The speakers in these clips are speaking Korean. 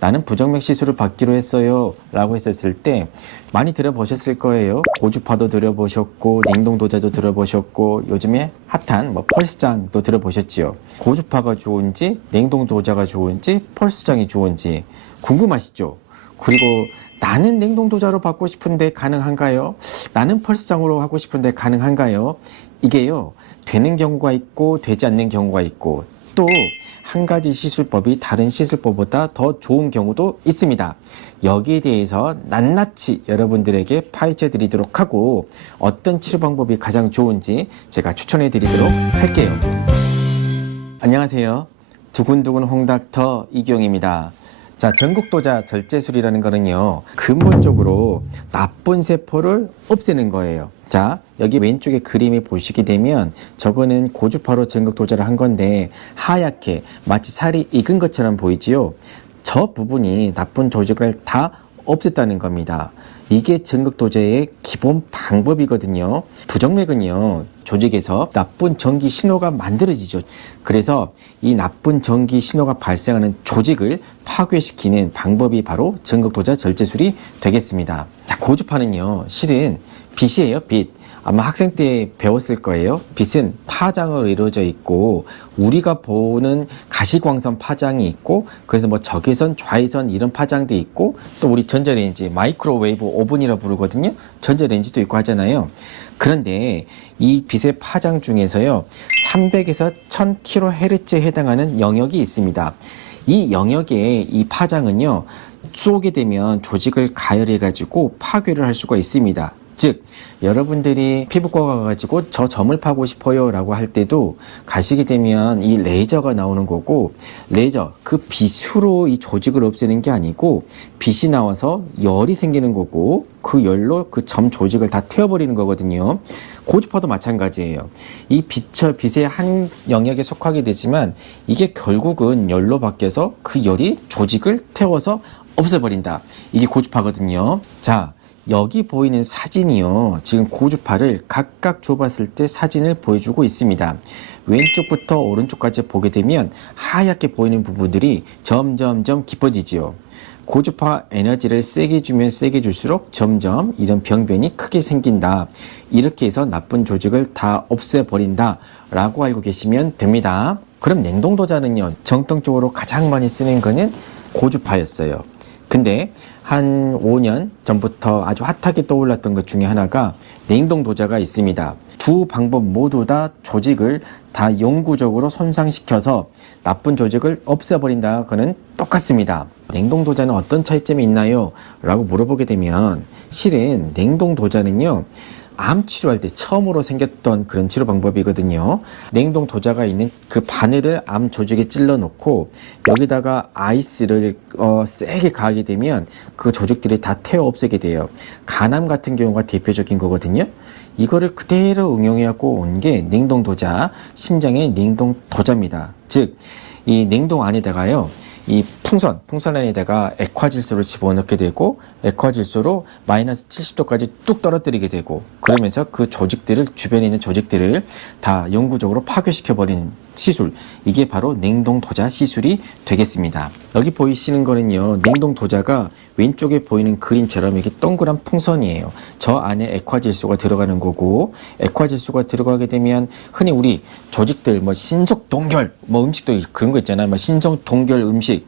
나는 부정맥 시술을 받기로 했어요 라고 했었을 때 많이 들어보셨을 거예요. 고주파도 들어보셨고 냉동도자도 들어보셨고 요즘에 핫한 펄스장도 들어보셨지요. 고주파가 좋은지 냉동도자가 좋은지 펄스장이 좋은지 궁금하시죠? 그리고 나는 냉동도자로 받고 싶은데 가능한가요? 나는 펄스장으로 하고 싶은데 가능한가요? 이게요, 되는 경우가 있고 되지 않는 경우가 있고 또 한 가지 시술법이 다른 시술법보다 더 좋은 경우도 있습니다. 여기에 대해서 낱낱이 여러분들에게 파헤쳐 드리도록 하고 어떤 치료 방법이 가장 좋은지 제가 추천해 드리도록 할게요. 안녕하세요. 두근두근 홍닥터 이기용입니다. 자, 전극도자 절제술이라는 거는요, 근본적으로 나쁜 세포를 없애는 거예요. 자, 여기 왼쪽에 그림이 보시게 되면 저거는 고주파로 전극도자를 한 건데 하얗게 마치 살이 익은 것처럼 보이지요. 저 부분이 나쁜 조직을 다 없앴다는 겁니다. 이게 전극도자의 기본 방법이거든요. 부정맥은요, 조직에서 나쁜 전기 신호가 만들어지죠. 그래서 이 나쁜 전기 신호가 발생하는 조직을 파괴시키는 방법이 바로 전극도자 절제술이 되겠습니다. 자, 고주파는요, 실은 빛이에요, 빛. 아마 학생 때 배웠을 거예요. 빛은 파장으로 이루어져 있고 우리가 보는 가시광선 파장이 있고 그래서 적외선, 좌회선 이런 파장도 있고 또 우리 전자레인지, 마이크로웨이브 오븐이라 부르거든요. 전자레인지도 있고 하잖아요. 그런데 이 빛의 파장 중에서요 300에서 1000kHz에 해당하는 영역이 있습니다. 이 영역의 이 파장은요 쏘게 되면 조직을 가열해 가지고 파괴를 할 수가 있습니다. 즉 여러분들이 피부과 가가지고 저 점을 파고 싶어요 라고 할 때도 가시게 되면 이 레이저가 나오는 거고, 레이저 그 빛으로 이 조직을 없애는 게 아니고 빛이 나와서 열이 생기는 거고 그 열로 그 점 조직을 다 태워버리는 거거든요. 고주파도 마찬가지예요. 이 빛의 한 영역에 속하게 되지만 이게 결국은 열로 바뀌어서 그 열이 조직을 태워서 없애버린다. 이게 고주파거든요. 자, 여기 보이는 사진이요, 지금 고주파를 각각 좁았을 때 사진을 보여주고 있습니다. 왼쪽부터 오른쪽까지 보게 되면 하얗게 보이는 부분들이 점점점 깊어지지요. 고주파 에너지를 세게 주면 세게 줄수록 점점 이런 병변이 크게 생긴다. 이렇게 해서 나쁜 조직을 다 없애버린다 라고 알고 계시면 됩니다. 그럼 냉동도자는요, 정통적으로 가장 많이 쓰는 거는 고주파였어요. 근데 한 5년 전부터 아주 핫하게 떠올랐던 것 중에 하나가 냉동도자가 있습니다. 두 방법 모두 다 조직을 다 영구적으로 손상시켜서 나쁜 조직을 없애버린다. 그거는 똑같습니다. 냉동도자는 어떤 차이점이 있나요? 라고 물어보게 되면 실은 냉동도자는요 암 치료할 때 처음으로 생겼던 그런 치료 방법이거든요. 냉동 도자가 있는 그 바늘을 암 조직에 찔러 놓고 여기다가 아이스를 세게 가하게 되면 그 조직들이 다 태워 없애게 돼요. 간암 같은 경우가 대표적인 거거든요. 이거를 그대로 응용해갖고 온 게 냉동 도자, 심장의 냉동 도자입니다. 즉, 이 냉동 안에다가요, 이 풍선 안에다가 액화질소를 집어넣게 되고 액화질소로 마이너스 70도까지 뚝 떨어뜨리게 되고 그러면서 그 조직들을, 주변에 있는 조직들을 다 영구적으로 파괴시켜버리는 시술, 이게 바로 냉동도자 시술이 되겠습니다. 여기 보이시는 거는요, 냉동도자가 왼쪽에 보이는 그림처럼 이게 동그란 풍선이에요. 저 안에 액화질소가 들어가는 거고, 액화질소가 들어가게 되면 흔히 우리 조직들 신속동결 음식도 그런 거 있잖아요. 신속동결 음식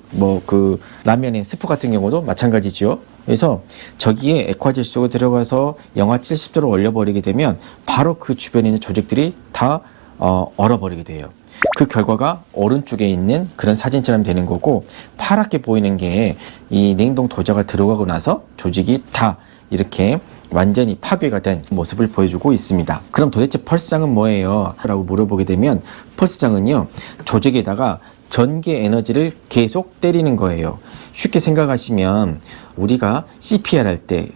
그 라면의 스프 같은 경우도 마찬가지죠. 그래서 저기에 액화질소가 들어가서 영하 70도로 얼려버리게 되면 바로 그 주변에 있는 조직들이 다 얼어버리게 돼요. 그 결과가 오른쪽에 있는 그런 사진처럼 되는 거고, 파랗게 보이는 게 이 냉동 도자가 들어가고 나서 조직이 다 이렇게 완전히 파괴가 된 모습을 보여주고 있습니다. 그럼 도대체 펄스장은 뭐예요? 라고 물어보게 되면 펄스장은요, 조직에다가 전기 에너지를 계속 때리는 거예요. 쉽게 생각하시면 우리가 CPR 할 때,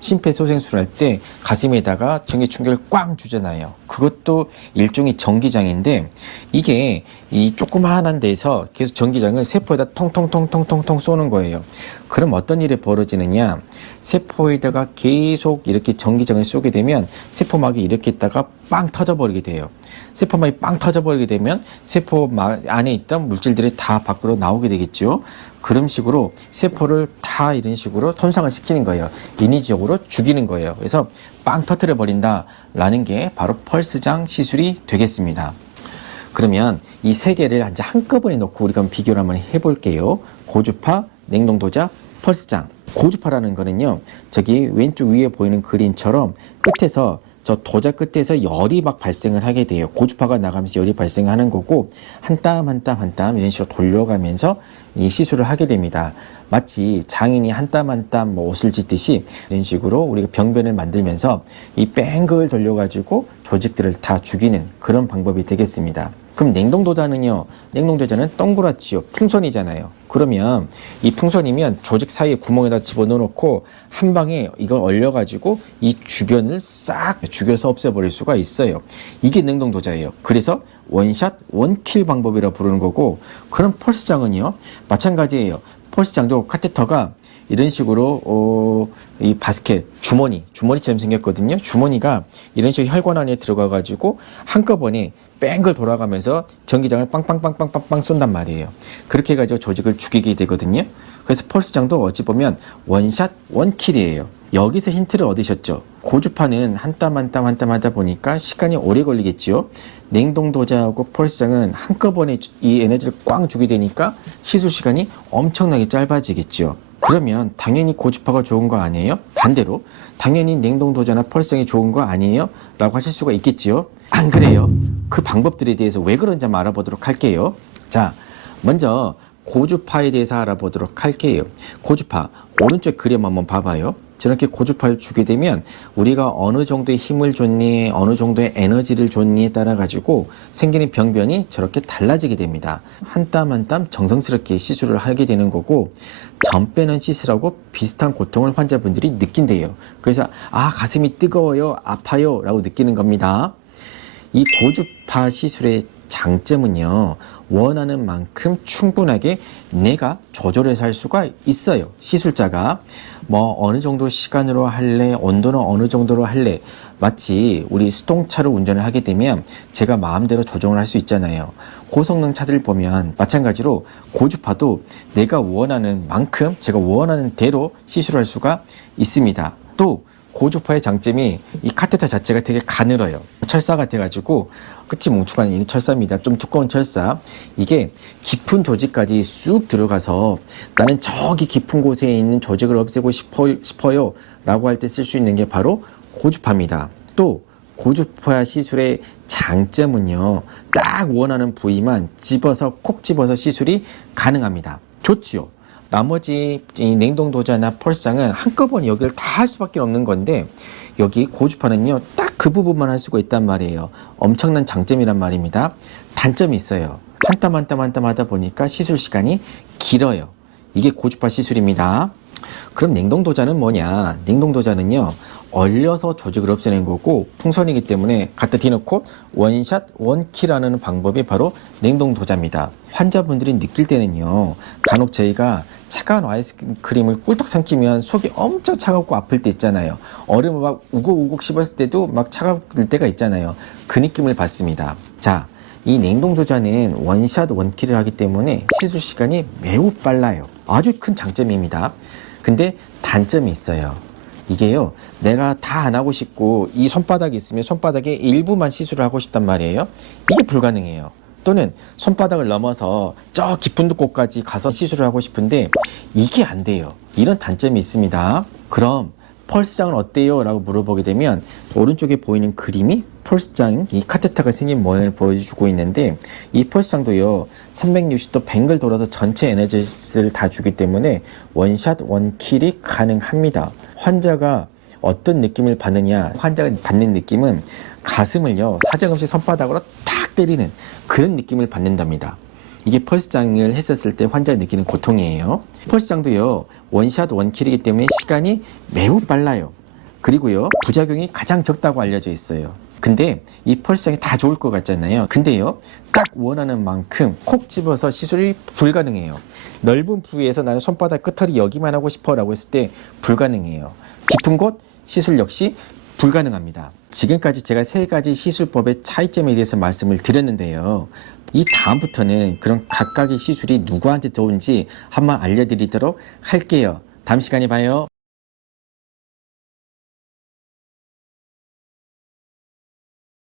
심폐소생술 할 때 가슴에다가 전기 충격을 꽝 주잖아요. 그것도 일종의 전기장인데 이게 이 조그마한 데서 계속 전기장을 세포에다 통통통통통통 쏘는 거예요. 그럼 어떤 일이 벌어지느냐? 세포에다가 계속 이렇게 전기장을 쏘게 되면 세포막이 이렇게 있다가 빵 터져버리게 돼요. 세포막이 빵 터져버리게 되면 세포막 안에 있던 물질들이 다 밖으로 나오게 되겠죠. 그런 식으로 세포를 다 이런 식으로 손상을 시키는 거예요. 인위적으로 죽이는 거예요. 그래서 빵 터뜨려 버린다라는 게 바로 펄스장 시술이 되겠습니다. 그러면 이 세 개를 이제 한꺼번에 놓고 우리가 비교를 한번 해볼게요. 고주파, 냉동도자, 펄스장. 고주파라는 거는요, 저기 왼쪽 위에 보이는 그림처럼 끝에서 저 도자 끝에서 열이 막 발생을 하게 돼요. 고주파가 나가면서 열이 발생하는 거고 한 땀 한 땀 한 땀 이런 식으로 돌려가면서 이 시술을 하게 됩니다. 마치 장인이 한 땀 한 땀 옷을 짓듯이 이런 식으로 우리가 병변을 만들면서 이 뺑글 돌려가지고 조직들을 다 죽이는 그런 방법이 되겠습니다. 그럼 냉동도자는요, 냉동도자는 동그랗지요, 풍선이잖아요. 그러면 이 풍선이면 조직 사이에 구멍에다 집어넣고 한 방에 이걸 얼려가지고 이 주변을 싹 죽여서 없애버릴 수가 있어요. 이게 냉동도자예요. 그래서 원샷 원킬 방법이라 부르는 거고, 그럼 펄스장은요 마찬가지예요. 펄스장도 카테터가 이런 식으로 이 바스켓 주머니처럼 생겼거든요. 주머니가 이런 식으로 혈관 안에 들어가 가지고 한꺼번에 뺑글 돌아가면서 전기장을 빵빵빵빵빵빵 쏜단 말이에요. 그렇게 해가지고 조직을 죽이게 되거든요. 그래서 펄스장도 어찌 보면 원샷 원킬이에요. 여기서 힌트를 얻으셨죠. 고주파는 한 땀 한 땀 한 땀 하다 보니까 시간이 오래 걸리겠죠. 냉동도자하고 펄스장은 한꺼번에 이 에너지를 꽝 주게 되니까 시술 시간이 엄청나게 짧아지겠죠. 그러면 당연히 고주파가 좋은 거 아니에요? 반대로 당연히 냉동도자나 펄스장이 좋은 거 아니에요? 라고 하실 수가 있겠지요. 안 그래요? 그 방법들에 대해서 왜 그런지 한번 알아보도록 할게요. 자, 먼저 고주파에 대해서 알아보도록 할게요. 고주파, 오른쪽 그림 한번 봐봐요. 저렇게 고주파를 주게 되면 우리가 어느 정도의 힘을 줬니, 어느 정도의 에너지를 줬니에 따라 가지고 생기는 병변이 저렇게 달라지게 됩니다. 한 땀 한 땀 정성스럽게 시술을 하게 되는 거고, 점 빼는 시술하고 비슷한 고통을 환자분들이 느낀대요. 그래서 가슴이 뜨거워요, 아파요 라고 느끼는 겁니다. 이 고주파 시술의 장점은요, 원하는 만큼 충분하게 내가 조절해서 할 수가 있어요. 시술자가 어느 정도 시간으로 할래, 온도는 어느 정도로 할래. 마치 우리 수동차를 운전을 하게 되면 제가 마음대로 조정을 할 수 있잖아요. 고성능 차들 보면 마찬가지로 고주파도 내가 원하는 만큼 제가 원하는 대로 시술할 수가 있습니다. 또 고주파의 장점이 이 카테터 자체가 되게 가늘어요. 철사 같아가지고 끝이 뭉툭한 이 철사입니다. 좀 두꺼운 철사. 이게 깊은 조직까지 쑥 들어가서 나는 저기 깊은 곳에 있는 조직을 없애고 싶어요 라고 할 때 쓸 수 있는 게 바로 고주파입니다. 또 고주파 시술의 장점은요, 딱 원하는 부위만 콕 집어서 시술이 가능합니다. 좋지요. 나머지 이 냉동도자나 펄스장은 한꺼번에 여기를 다 할 수밖에 없는 건데, 여기 고주파는요 딱 그 부분만 할 수가 있단 말이에요. 엄청난 장점이란 말입니다. 단점이 있어요. 한 땀 한 땀 한 땀 하다 보니까 시술 시간이 길어요. 이게 고주파 시술입니다. 그럼 냉동도자는 뭐냐? 냉동도자는요, 얼려서 조직을 없애는 거고 풍선이기 때문에 갖다 대놓고 원샷 원킬하는 방법이 바로 냉동도자입니다. 환자분들이 느낄 때는요, 간혹 저희가 차가운 아이스크림을 꿀떡 삼키면 속이 엄청 차갑고 아플 때 있잖아요. 얼음을 막 우걱우걱 씹었을 때도 막 차가울 때가 있잖아요. 그 느낌을 받습니다. 자, 이 냉동도자는 원샷 원킬을 하기 때문에 시술 시간이 매우 빨라요. 아주 큰 장점입니다. 근데 단점이 있어요. 이게요, 내가 다 안 하고 싶고 이 손바닥이 있으면 손바닥에 일부만 시술을 하고 싶단 말이에요. 이게 불가능해요. 또는 손바닥을 넘어서 저 깊은 곳까지 가서 시술을 하고 싶은데 이게 안 돼요. 이런 단점이 있습니다. 그럼 펄스장은 어때요? 라고 물어보게 되면 오른쪽에 보이는 그림이 펄스장, 이 카테터가 생긴 모양을 보여주고 있는데, 이 펄스장도요 360도 뱅글 돌아서 전체 에너지를 다 주기 때문에 원샷 원킬이 가능합니다. 환자가 어떤 느낌을 받느냐, 환자가 받는 느낌은 가슴을요 사정없이 손바닥으로 탁 때리는 그런 느낌을 받는답니다. 이게 펄스장을 했었을 때 환자가 느끼는 고통이에요. 펄스장도요, 원샷 원킬이기 때문에 시간이 매우 빨라요. 그리고요, 부작용이 가장 적다고 알려져 있어요. 근데 이 펄스장이 다 좋을 것 같잖아요. 근데요, 딱 원하는 만큼 콕 집어서 시술이 불가능해요. 넓은 부위에서 나는 손바닥 끝털이 여기만 하고 싶어 라고 했을 때 불가능해요. 깊은 곳 시술 역시 불가능합니다. 지금까지 제가 3가지 시술법의 차이점에 대해서 말씀을 드렸는데요. 이 다음부터는 그런 각각의 시술이 누구한테 좋은지 한번 알려드리도록 할게요. 다음 시간에 봐요.